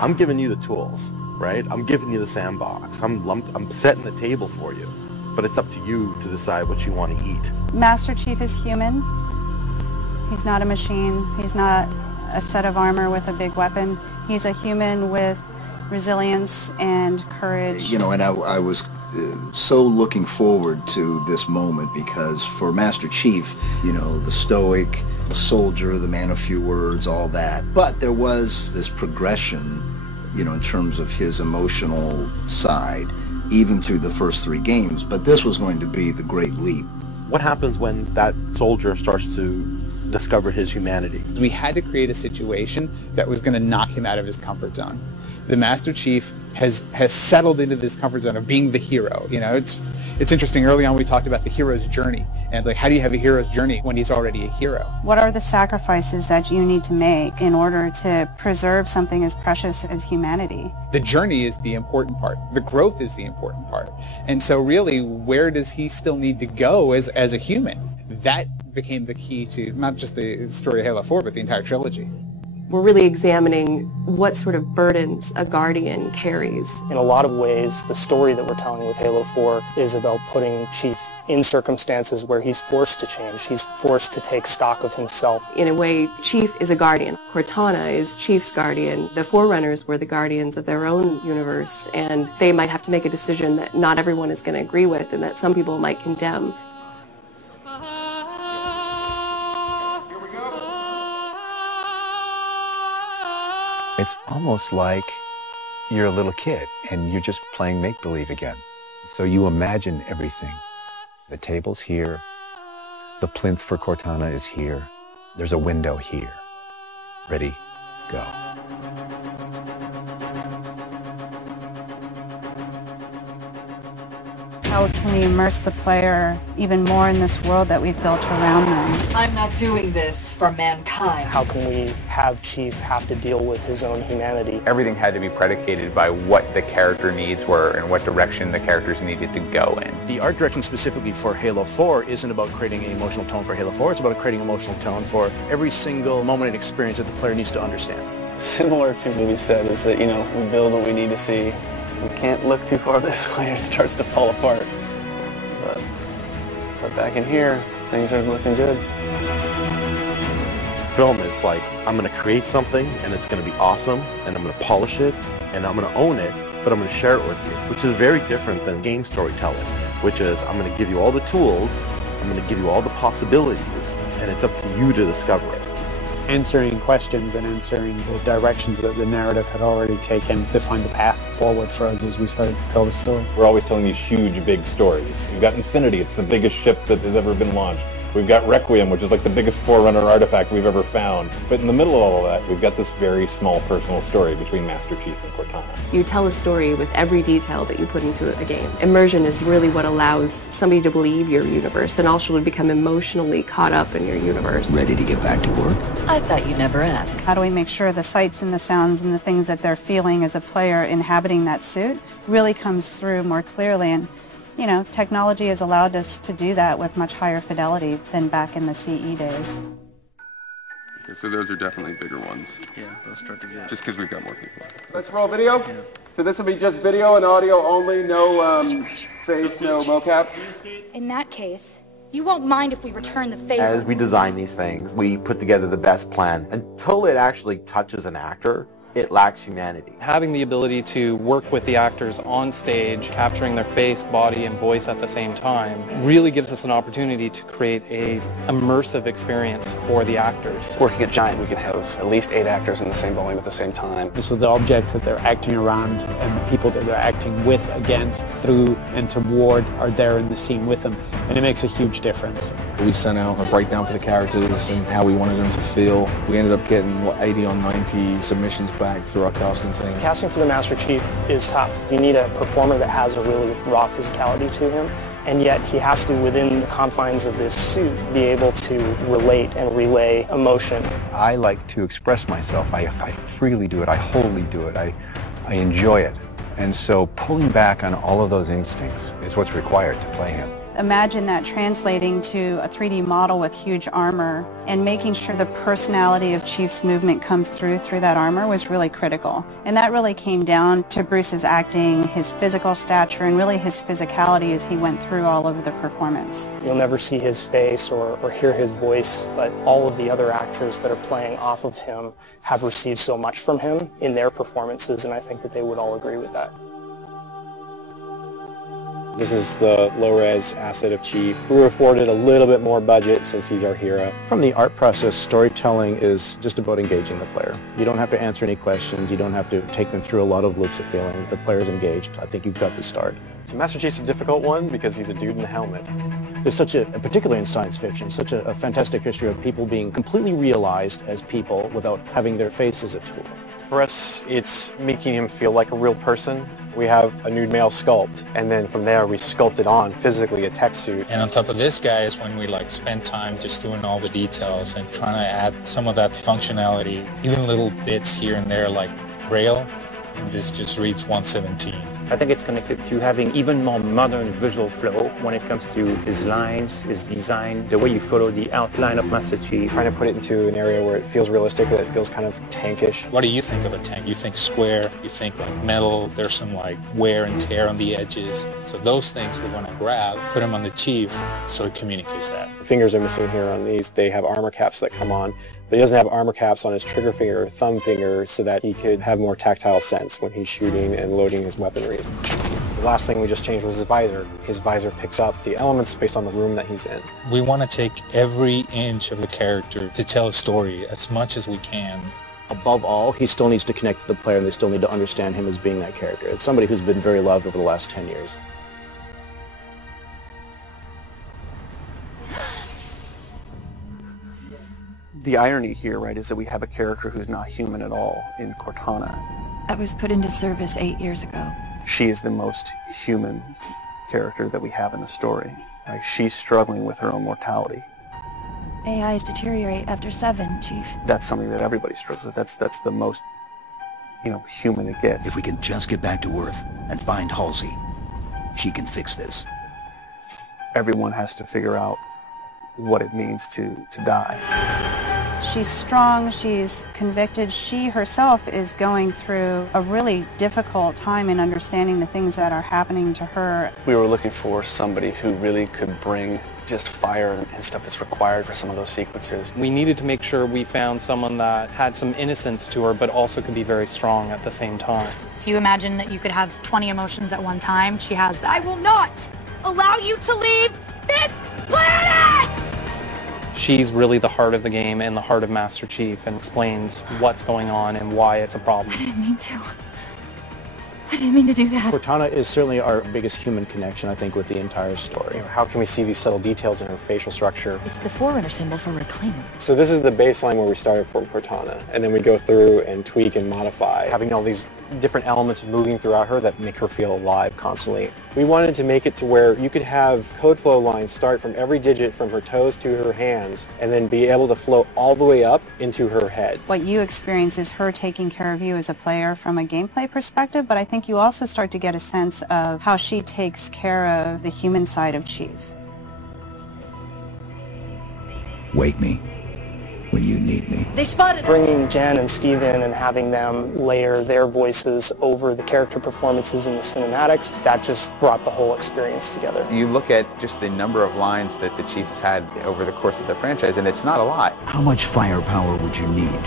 I'm giving you the tools, right? I'm giving you the sandbox. I'm setting the table for you. But it's up to you to decide what you want to eat. Master Chief is human. He's not a machine. He's not a set of armor with a big weapon. He's a human with resilience and courage. You know, and I was so looking forward to this moment because for Master Chief, you know, the stoic, the soldier, the man of few words, all that. But there was this progression, you know, in terms of his emotional side, even through the first 3 games. But this was going to be the great leap. What happens when that soldier starts to discover his humanity? We had to create a situation that was going to knock him out of his comfort zone. The Master Chief has settled into this comfort zone of being the hero. You know, it's interesting. Early on, we talked about the hero's journey, and like, how do you have a hero's journey when he's already a hero? What are the sacrifices that you need to make in order to preserve something as precious as humanity? The journey is the important part. The growth is the important part. And so really, where does he still need to go as a human? That became the key to not just the story of Halo 4, but the entire trilogy. We're really examining what sort of burdens a Guardian carries. In a lot of ways, the story that we're telling with Halo 4 is about putting Chief in circumstances where he's forced to change. He's forced to take stock of himself. In a way, Chief is a Guardian. Cortana is Chief's Guardian. The Forerunners were the Guardians of their own universe, and they might have to make a decision that not everyone is going to agree with and that some people might condemn. It's almost like you're a little kid and you're just playing make-believe again. So you imagine everything. The table's here. The plinth for Cortana is here. There's a window here. Ready, go. How can we immerse the player even more in this world that we've built around them? I'm not doing this for mankind. How can we have Chief have to deal with his own humanity? Everything had to be predicated by what the character needs were and what direction the characters needed to go in. The art direction specifically for Halo 4 isn't about creating an emotional tone for Halo 4, it's about creating an emotional tone for every single moment and experience that the player needs to understand. Similar to what we said is that, you know, we build what we need to see. We can't look too far this way or it starts to fall apart. But back in here, things are looking good. Film is like, I'm going to create something and it's going to be awesome and I'm going to polish it and I'm going to own it, but I'm going to share it with you, which is very different than game storytelling, which is I'm going to give you all the tools, I'm going to give you all the possibilities, and it's up to you to discover it. Answering questions and answering the directions that the narrative had already taken defined the path forward for us as we started to tell the story. We're always telling these huge, big stories. We've got Infinity, it's the biggest ship that has ever been launched. We've got Requiem, which is like the biggest Forerunner artifact we've ever found. But in the middle of all of that, we've got this very small personal story between Master Chief and Cortana. You tell a story with every detail that you put into a game. Immersion is really what allows somebody to believe your universe and also to become emotionally caught up in your universe. Ready to get back to work? I thought you'd never ask. How do we make sure the sights and the sounds and the things that they're feeling as a player inhabiting that suit really comes through more clearly? And you know, technology has allowed us to do that with much higher fidelity than back in the CE days. Okay, so those are definitely bigger ones. Yeah, those start to get... Just because we've got more people. Let's roll video. Yeah. So this will be just video and audio only, no face, no mocap. In that case, you won't mind if we return the favor. As we design these things, we put together the best plan. Until it actually touches an actor, it lacks humanity. Having the ability to work with the actors on stage, capturing their face, body, and voice at the same time, really gives us an opportunity to create an immersive experience for the actors. Working at Giant, we can have at least 8 actors in the same volume at the same time. So the objects that they're acting around and the people that they're acting with, against, through, and toward are there in the scene with them, and it makes a huge difference. We sent out a breakdown for the characters and how we wanted them to feel. We ended up getting 80 or 90 submissions back through our casting team. Casting for the Master Chief is tough. You need a performer that has a really raw physicality to him, and yet he has to, within the confines of this suit, be able to relate and relay emotion. I like to express myself. I freely do it. I wholly do it. I enjoy it. And so pulling back on all of those instincts is what's required to play him. imagine that translating to a 3D model with huge armor and making sure the personality of Chief's movement comes through that armor was really critical. And that really came down to Bruce's acting, his physical stature, and really his physicality as he went through all of the performance. You'll never see his face or hear his voice, but all of the other actors that are playing off of him have received so much from him in their performances, and I think that they would all agree with that. This is the low-res asset of Chief. We were afforded a little bit more budget since he's our hero. From the art process, storytelling is just about engaging the player. You don't have to answer any questions. You don't have to take them through a lot of loops of feeling. If the player's engaged, I think you've got the start. So Master Chief's a difficult one because he's a dude in a helmet. There's such a, particularly in science fiction, such a fantastic history of people being completely realized as people without having their face as a tool. For us, it's making him feel like a real person. We have a nude male sculpt, and then from there we sculpted on physically a tech suit. And on top of this guy is when we spend time just doing all the details and trying to add some of that functionality, even little bits here and there like rail, and this just reads 117. I think it's connected to having even more modern visual flow when it comes to his lines, his design, the way you follow the outline of Master Chief. Trying to put it into an area where it feels realistic, that it feels kind of tankish. What do you think of a tank? You think square, you think metal, there's some wear and tear on the edges. So those things we want to grab, put them on the Chief so it communicates that. The fingers are missing here on these. They have armor caps that come on, but he doesn't have armor caps on his trigger finger or thumb finger so that he could have more tactile sense when he's shooting and loading his weaponry. The last thing we just changed was his visor. His visor picks up the elements based on the room that he's in. We want to take every inch of the character to tell a story as much as we can. Above all, he still needs to connect to the player and they still need to understand him as being that character. It's somebody who's been very loved over the last 10 years. The irony here, right, is that we have a character who's not human at all in Cortana. I was put into service 8 years ago. She is the most human character that we have in the story. Like, she's struggling with her own mortality. AIs deteriorate after 7, Chief. That's something that everybody struggles with. That's the most, human it gets. If we can just get back to Earth and find Halsey, she can fix this. Everyone has to figure out what it means to die. She's strong, she's convicted. She herself is going through a really difficult time in understanding the things that are happening to her. We were looking for somebody who really could bring just fire and stuff that's required for some of those sequences. We needed to make sure we found someone that had some innocence to her, but also could be very strong at the same time. If you imagine that you could have 20 emotions at one time, she has that. I will not allow you to leave this planet! She's really the heart of the game and the heart of Master Chief and explains what's going on and why it's a problem. I didn't mean to. I didn't mean to do that. Cortana is certainly our biggest human connection, I think, with the entire story. How can we see these subtle details in her facial structure? It's the Forerunner symbol for reclaiming. So this is the baseline where we started from Cortana, and then we go through and tweak and modify, having all these different elements moving throughout her that make her feel alive constantly. We wanted to make it to where you could have code flow lines start from every digit from her toes to her hands, and then be able to flow all the way up into her head. What you experience is her taking care of you as a player from a gameplay perspective, but I think you also start to get a sense of how she takes care of the human side of Chief. Wake me when you need me. They spotted us. Bringing Jen and Steve in and having them layer their voices over the character performances in the cinematics, that just brought the whole experience together. You look at just the number of lines that the Chief has had over the course of the franchise, and it's not a lot. How much firepower would you need?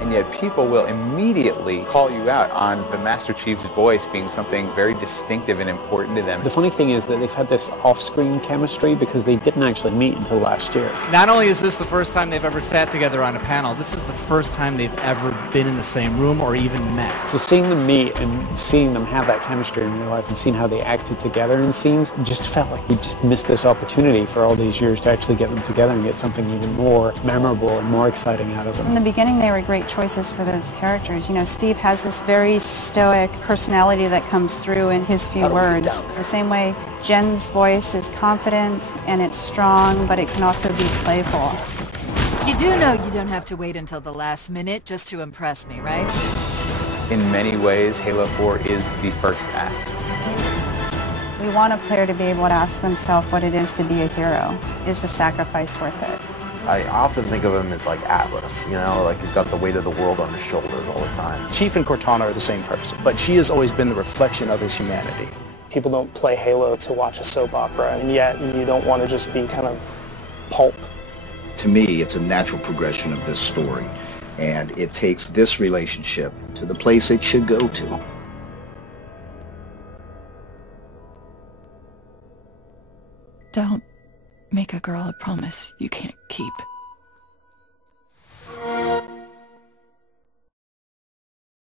And yet people will immediately call you out on the Master Chief's voice being something very distinctive and important to them. The funny thing is that they've had this off-screen chemistry because they didn't actually meet until last year. Not only is this the first time they've ever sat together on a panel, this is the first time they've ever been in the same room or even met. So seeing them meet and seeing them have that chemistry in real life and seeing how they acted together in scenes just felt like we just missed this opportunity for all these years to actually get them together and get something even more memorable and more exciting out of them. In the beginning, they were great choices for those characters. Steve has this very stoic personality that comes through in his few words. The same way Jen's voice is confident and it's strong, but it can also be playful. You do know you don't have to wait until the last minute just to impress me, right? In many ways, Halo 4 is the first act. We want a player to be able to ask themselves what it is to be a hero. Is the sacrifice worth it? I often think of him as like Atlas, you know, like he's got the weight of the world on his shoulders all the time. Chief and Cortana are the same person, but she has always been the reflection of his humanity. People don't play Halo to watch a soap opera, and yet you don't want to just be kind of pulp. To me, it's a natural progression of this story, and it takes this relationship to the place it should go to. Don't make a girl a promise you can't keep.